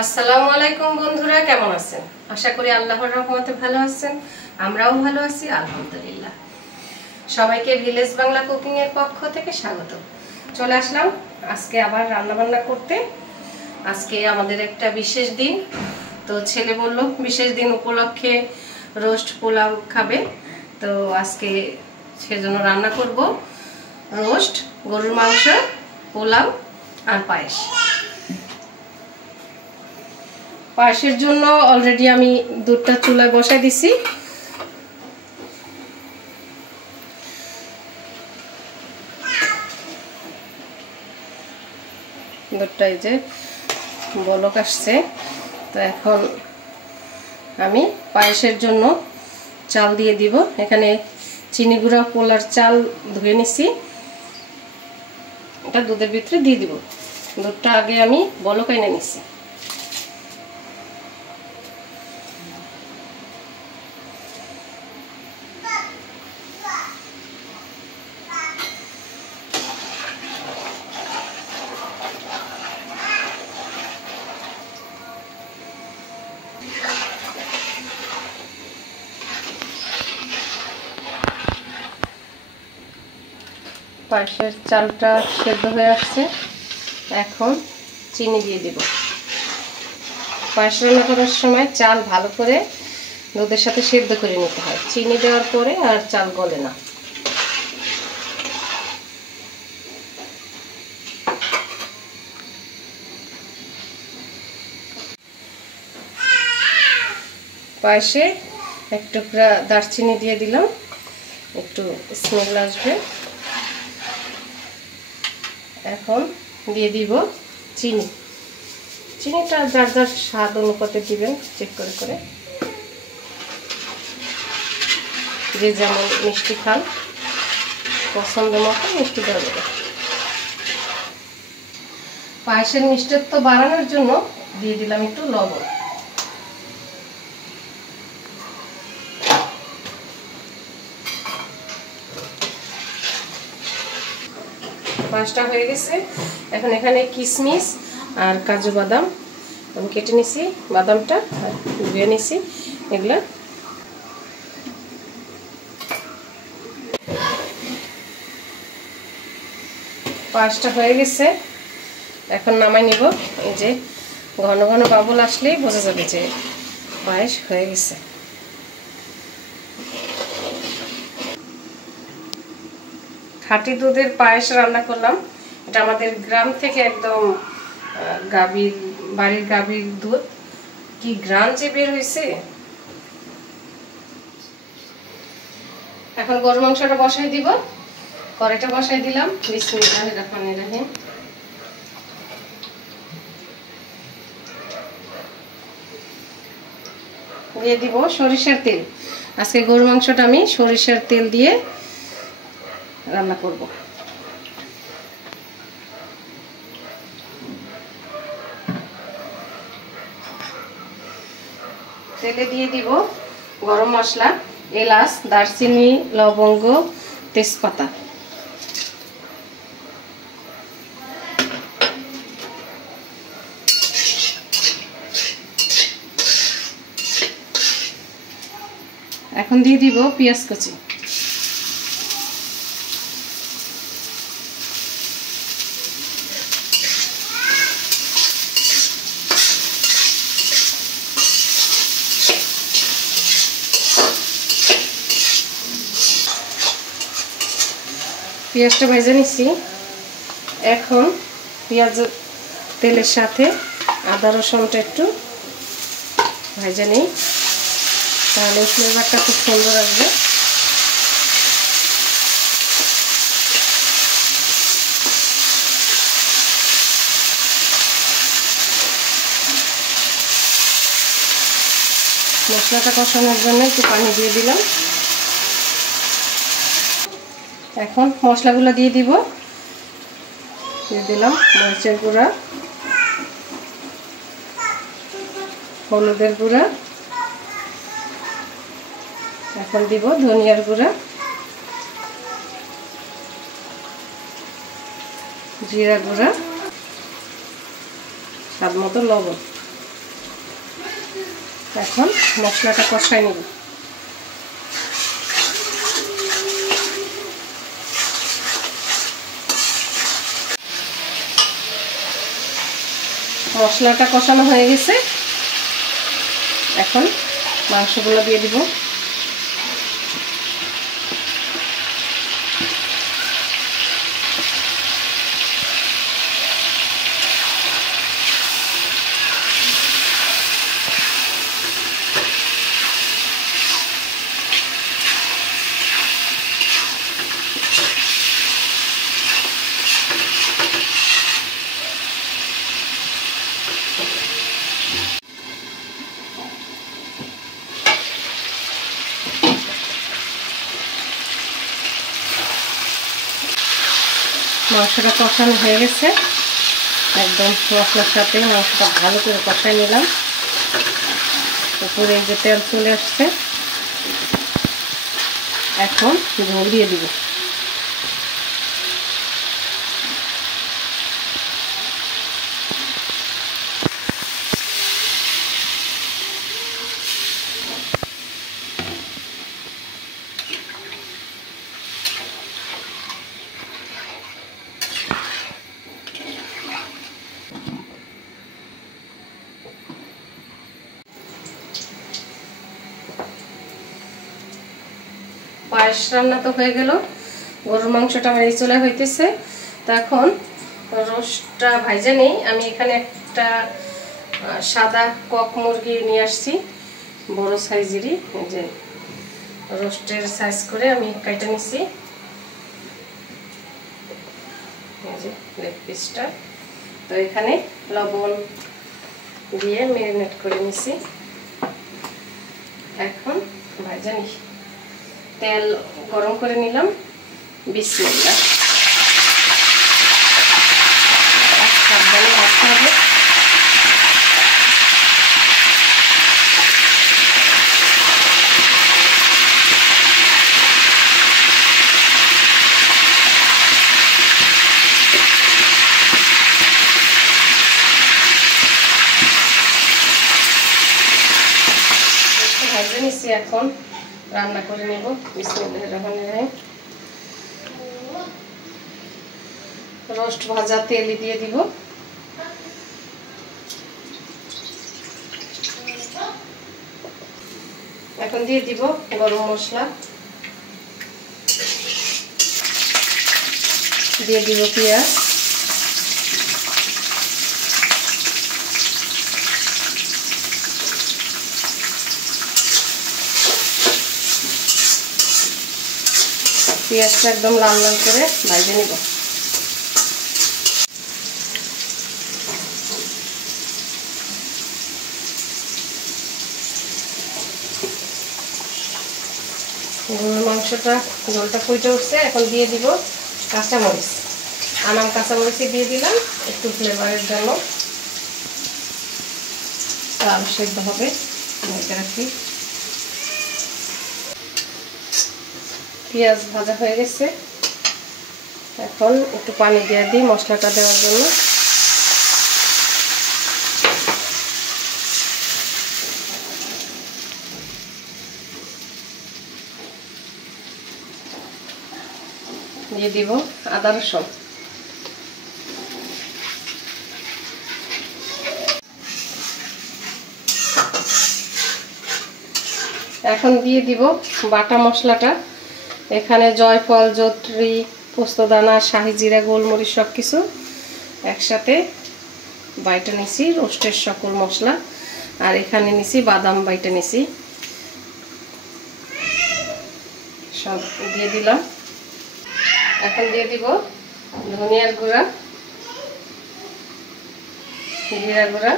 আসসালামু আলাইকুম বন্ধুরা, কেমন আছেন? আশা করি আল্লাহর রহমতে ভালো আছেন। আমরাও ভালো আছি আলহামদুলিল্লাহ। সবাইকে ভিলেজ বাংলা কুকিং এর পক্ষ থেকে স্বাগত। চলে আসলাম আজকে আবার রান্না বান্না করতে। আজকে আমাদের একটা বিশেষ দিন, তো ছেলে বলল বিশেষ দিন উপলক্ষে রোস্ট পোলাও খাবে, তো আজকে সেজন্য রান্না করব রোস্ট, গরুর মাংস, পোলাও আর পায়েস। পায়েসের জন্য অলরেডি আমি দুধটা চুলায় বসাই দিছি। দুধটা এই যে বলক আসছে, তো এখন আমি পায়েসের জন্য চাল দিয়ে দিব। এখানে চিনি গুঁড়া পোলার চাল ধুয়ে নিছি, এটা দুধের ভিতরে দিয়ে দিব। দুধটা আগে আমি বলক এনে নিছি। পায়েসের চালটা সেদ্ধ হয়ে আসছে, এখন চিনি দিয়ে দিব। পায়েস রান্না করার সময় চাল ভালো করে দুধের সাথে সেদ্ধ করে নিতে হয়, চিনি দেওয়ার পরে আর চাল গলে না। পায়েসে এক টুকরা দারচিনি দিয়ে দিলাম, একটু স্মেল আসবে। এখন দিয়ে দিব চিনি। চিনিটা যার যার স্বাদ অনুপাতে দিবেন, চেক করে করে, যে যেমন মিষ্টি খান পছন্দ মতো মিষ্টি দেওয়া যাবে। পায়েসের মিষ্টত্ব বাড়ানোর জন্য দিয়ে দিলাম একটু লবণ। পাঁচটা হয়ে গেছে। এখন এখানে কিশমিশ আর কাজু বাদাম আমি কেটে নিছি, বাদামটা আর ধুয়ে নিছি, এগুলা পাঁচটা হয়ে গেছে। এখন নামাই নিব। এই যে ঘন ঘন বাবুল আসলেই বোঝা যাবে যে পায়েস হয়ে গেছে। খাঁটি দুধের পায়েস রান্না করলাম। এটা আমাদের গ্রাম থেকে একদম বাড়ির গাভীর দুধ, কি গ্রাম যে বের হয়েছে। এখন গরু মাংসটা বসাই দিব। কড়াইটা বসাই দিলাম। বিসমিল্লাহির রহমানির রহিম। দিয়ে দিব সরিষার তেল। আজকে গরু মাংসটা আমি সরিষার তেল দিয়ে রান্না করব। তেলে দিয়ে দিব গরম মশলা, এলাচ, দারচিনি, লবঙ্গ, তেজপাতা। এখন দিয়ে দিব পেঁয়াজ কুচি। পেঁয়াজটা ভেজে নিছি। এখন পেঁয়াজ তেলের সাথে আদা রসুনটা একটু ভেজে নিই, তাহলে ফ্লেভারটা খুব সুন্দর আসবে। মশলাটা কষানোর জন্য একটু পানি দিয়ে দিলাম। এখন মশলাগুলো দিয়ে দিব। দিয়ে দিলাম মরিচের গুঁড়া, হলুদের গুঁড়া, এখন দিব ধনিয়ার গুঁড়া, জিরা গুঁড়া, স্বাদ মতো লবণ। এখন মশলাটা কষাই নেব। মশলাটা কষানো হয়ে গেছে, এখন মাংসগুলো দিয়ে দিব। মাংসটা কষানো হয়ে গেছে, একদম মশলার সাথে মাংসটা ভালো করে কষাই নিলাম। উপরে যে তেল চলে আসছে, এখন ঝোল দিয়ে দিব। পায়েস রান্না তো হয়ে গেল, গরুর মাংসটা আমার এই চুলায় হইতেছে। তো এখন রোস্টটা ভাইজা নেই। আমি এখানে একটা সাদা কক মুরগি নিয়ে আসছি, বড় সাইজেরই। এই যে রোস্টের সাইজ করে আমি কাটা নিছি, এই যে লেগ পিসটা। তো এখানে লবণ দিয়ে ম্যারিনেট করে নিছি। এখন ভাইজা নিই, তেল গরম করে নিলাম। বিসমিল্লাহ, সাবধানে রাখতে হবে। ভাজে নিচ্ছি, এখন রান্না করে নেব। বিসমিল্লাহির রহমানির রহিম। রোস্ট ভাজা তেল দিয়ে দিব। এখন দিয়ে দিব গরম মশলা, দিয়ে দিব পেঁয়াজ, পেঁয়াজটা একদম লাল লাল করে ভেজে নিব। গরুর মাংসটা ঝোলটা ফুটে উঠছে, এখন দিয়ে দিব কাঁচামরিচ। আনাম কাঁচামরিচই দিয়ে দিলাম একটু ফ্লেভারের জন্য, আলু সেদ্ধ হবে। রাখি, পেঁয়াজ ভাজা হয়ে গেছে, এখন একটু পানি দিয়ে দিই মশলাটা দেওয়ার জন্য। দিয়ে দিব আদা রসুন, এখন দিয়ে দিব বাটা মশলাটা। এখানে জয়ফল, জয়ত্রী, পোস্তদানা, শাহি জিরা, গোলমরিচ সব কিছু একসাথে বাইটা নিছি, রোস্টের সকল মশলা। আর এখানে নিছি বাদাম বাইটা নিছি, সব দিয়ে দিলাম। এখন দিয়ে দিব ধনিয়ার গুঁড়া, জিরা গুঁড়া,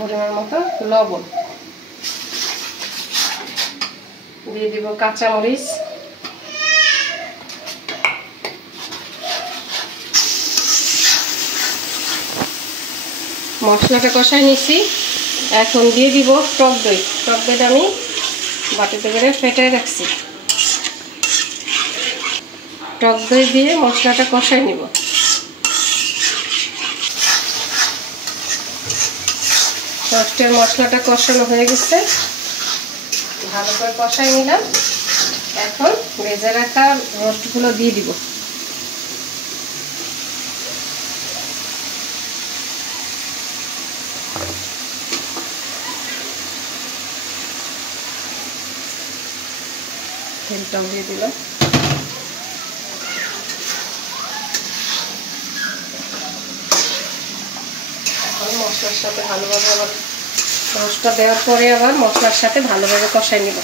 পরিমাণ মতো লবণ, দিয়ে দিব কাঁচামরিচ, মশলাটা কষাই নিছি। এখন দিয়ে দিব টক দই। টক দইটা আমি বাটিতে করে ফেটে রাখছি। টক দই দিয়ে মশলাটা কষাই নিব। রোস্টের মশলাটা কষানো হয়ে গেছে, ভালো করে কষাই নিলাম। এখন ভেজে রাখা রোস্টগুলো দিয়ে দিব। তেলটাও দিয়ে দিলাম। এখন মশলার সাথে ভালোভাবে আবার রোস্টটা দেওয়ার পরে আবার মশলার সাথে ভালোভাবে কষাই নিব।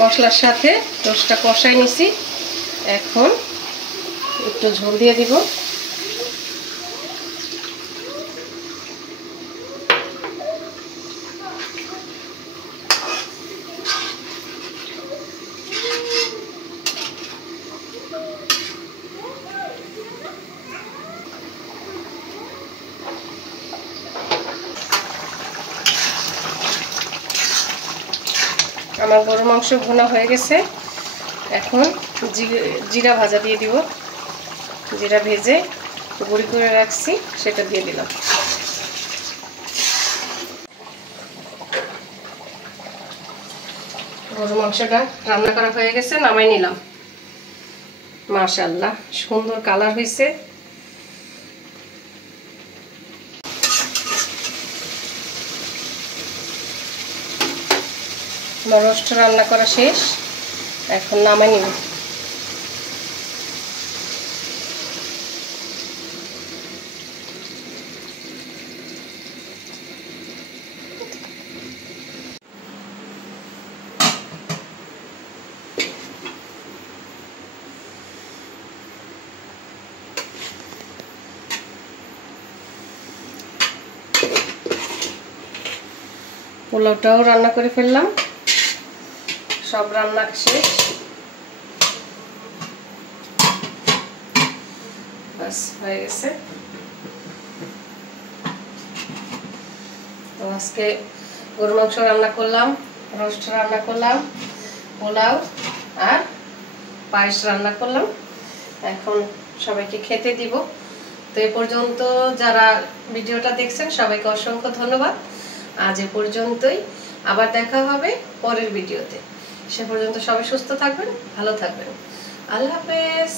মশলার সাথে রোস্টটা কষাই নিছি, এখন একটু ঝোল দিয়ে দিব। আমার গরু মাংস ভুনা হয়ে গেছে, এখন জিরা ভাজা দিয়ে দিব। জিরা ভেজে গুঁড়ি করে রাখছি, সেটা দিয়ে দিলাম। গরু মাংসটা রান্না করা হয়ে গেছে, নামাই নিলাম। মাশাআল্লাহ, সুন্দর কালার হয়েছে। রোস্ট রান্না করা শেষ, এখন নামাই নিব। পোলাওটাও রান্না করে ফেললাম, সব রান্না শেষ। বাস হয়ে গেছে। তো আজকে গরু মাংস রান্না করলাম, রোস্ট রান্না করলাম, পোলাও আর পায়েস রান্না করলাম। এখন সবাইকে খেতে দিব। তো এ পর্যন্ত যারা ভিডিওটা দেখছেন সবাইকে অসংখ্য ধন্যবাদ। আজ এ পর্যন্তই, আবার দেখা হবে পরের ভিডিওতে। সে পর্যন্ত সবাই সুস্থ থাকবেন, ভালো থাকবেন। আল্লাহ হাফেজ।